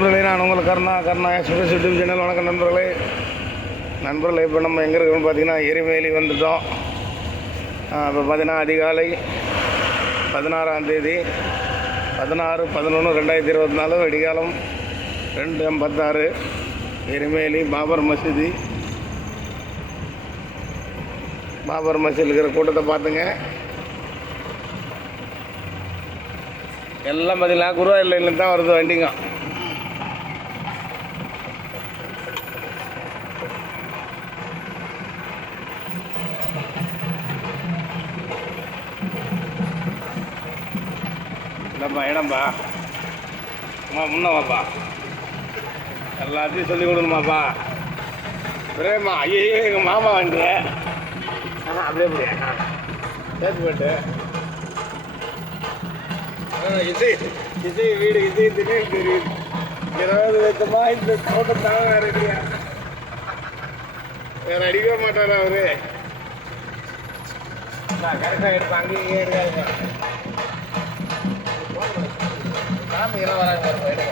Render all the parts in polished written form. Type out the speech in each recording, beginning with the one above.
நண்பர்களே, நான் உங்கள் கருணா எக்ஸ்பிரஸ் யூடியூப் சேனல். வணக்கம் நண்பர்களே. இப்போ நம்ம எங்கே இருக்கோம்னு பார்த்தீங்கன்னா எரிமேலி வந்துட்டோம். இப்போ பார்த்தீங்கன்னா அதிகாலை 16ஆம் தேதி 16/11/2024 விடிகாலம் 2:56 எரிமேலி பாபர் மசீதில் இருக்கிற கூட்டத்தை பார்த்துங்க. எல்லாம் பார்த்தீங்கன்னா குருவாயூர்லேருந்து தான் வருது வண்டிங்க. இல்லைப்பா இடம்பா அம்மா முன்ன வாப்பா, எல்லாத்தையும் சொல்லிக் கொடுக்கணுமாப்பா. பிரேமா ஐயோ எங்கள் மாமா வண்டி அப்படியே அப்படியா சேர்த்து போட்டு இசை வீடு திடீர்னு தெரியுது. 20 வருஷமா இந்த தோட்டத்தாக வேற இல்லையா, வேற அடிக்க மாட்டாரா அவரு. கரெக்டாக எடுப்பேன், அங்கேயே எடுக்காதுங்க. சாமி எல்லாம் வராங்க எடுக்க.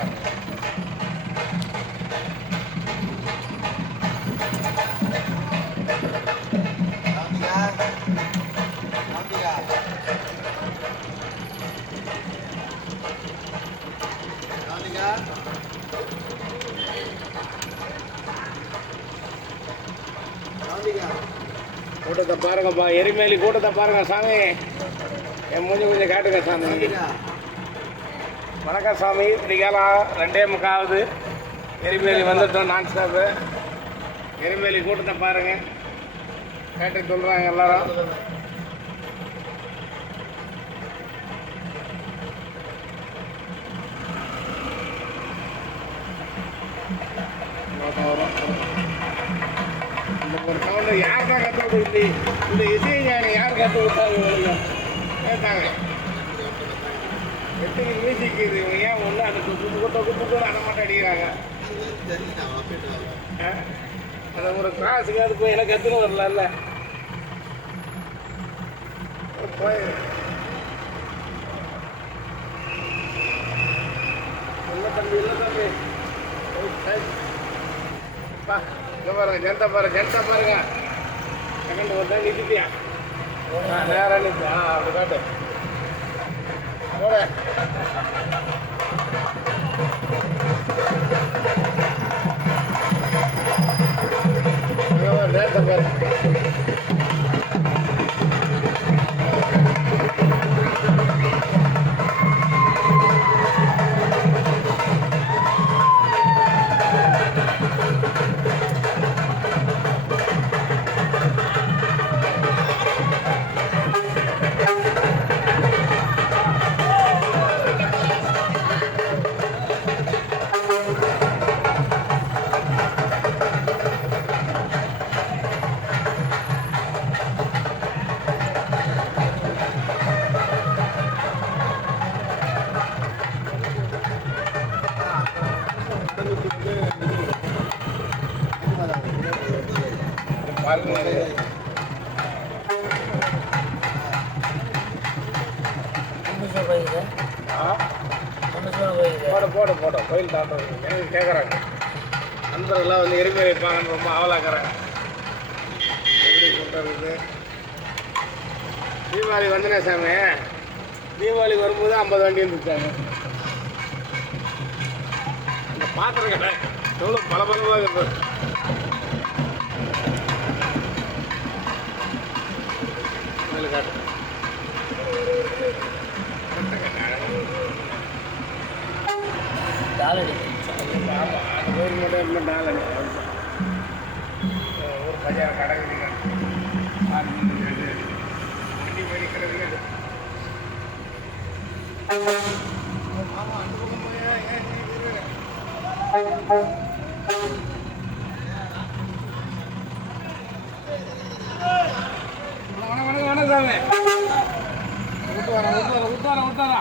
கூட்டத்தை பாருங்கப்பா, எரிமேலி கூட்டத்தை பாருங்க சாமி. என் மூஞ்சி கொஞ்சம் காட்டுங்க சாமி. வணக்கம் சாமி. விடிகாலம் 2:45 எரிமேலி வந்துட்டோம் நான் ஸ்டாப்பு. எரிமேலி கூட்டத்தை பாருங்க, கேட்டு சொல்கிறாங்க எல்லாரும். ஒரு சவுண்டு யார் தான் கற்றுக் கொடுத்து, இந்த இசையை ஞானி யார் கற்றுக் கொடுத்தாங்க கேட்டாங்க. எத்தனை மியூசிக் இது, இவங்க ஏன் ஒன்று அந்த குத்து அதை மட்டும் அடிக்கிறாங்க. அதை ஒரு கிளாஸுக்கு அது போய் எனக்கு கற்றுன்னு வரல போய் இல்லை தம்பி இங்கே பாருங்க, ஜனதா பாருங்க. செகண்ட் ஒரு தான் நிறுத்தியா நேரம் நிறுத்தி அப்படி காட்டு போட. நேரத்தை பாருங்க. போட கோயில் தாண்டது எனக்கு கேட்குறாங்க. நண்பர்கள்லாம் வந்து எரிமேலி வைப்பாங்கன்னு ரொம்ப ஆவலாக்குறாங்க. எப்படி கொண்டாடுறது? தீபாவளி வந்தனே சாமி, தீபாவளி வரும்போது 50 வண்டி இருந்துச்சாங்க. அந்த பாத்திரம் கடை எவ்வளோ பலபலமாக இருந்தது. காட்டு ஊர் மட்டும் இன்னும் டாலடி ஒரு பஜார் கடை வண்டி போய் ஆமாம் அந்த பக்கம் போய் வணக்கம் சாமி. விட்டாரா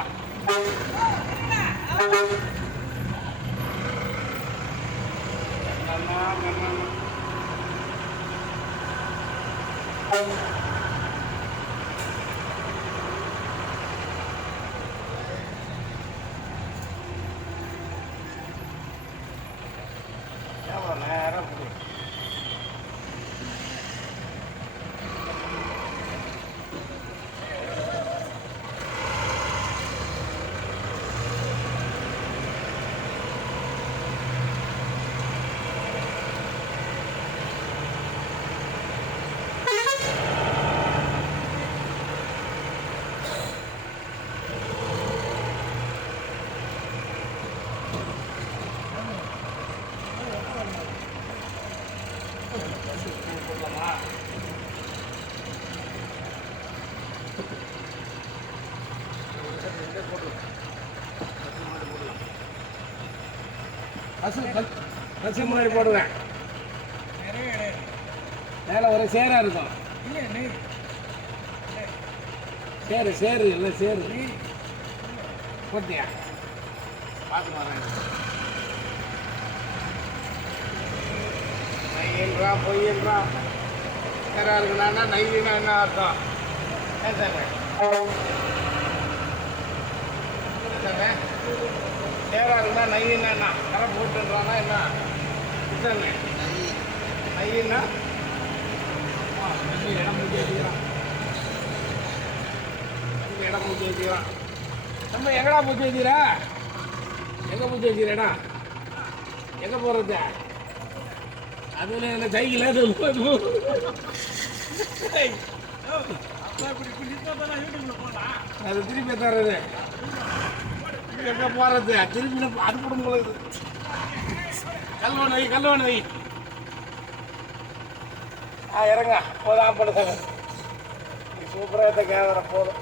போடலாமா? பசு முன்னாடி போடுவேன். மேலே ஒரு சேராக இருக்கும். சேரு இல்லை சேரு போட்டியா? பார்த்து வரேன். நையன்றா பொய்யன்றா சேராக இருக்குன்னா நையினா என்ன அர்த்தம்? ஏன் சார் சேராக இருக்குன்னா நையின்னா என்ன? கரை போட்டுன்றானா என்ன? சார் நையின்னா இடம் பூச்சி வச்சுக்கிறான். இடம் பூச்சி வச்சுக்கிறான். நம்ம எங்கடா பூச்சி வச்சுக்கிற? எங்கே பூச்சி வச்சுக்கிறேடா? எங்கே போகிறது? அதில் என்ன சைக்கிள் அது திருப்பி தர்றது எங்கே போகிறது? திருப்பி அது போடும் போல கல்வன் வை இறங்க போதும். ஆஃப் பண்ணுங்க. சூப்பராக கேமரா போதும்.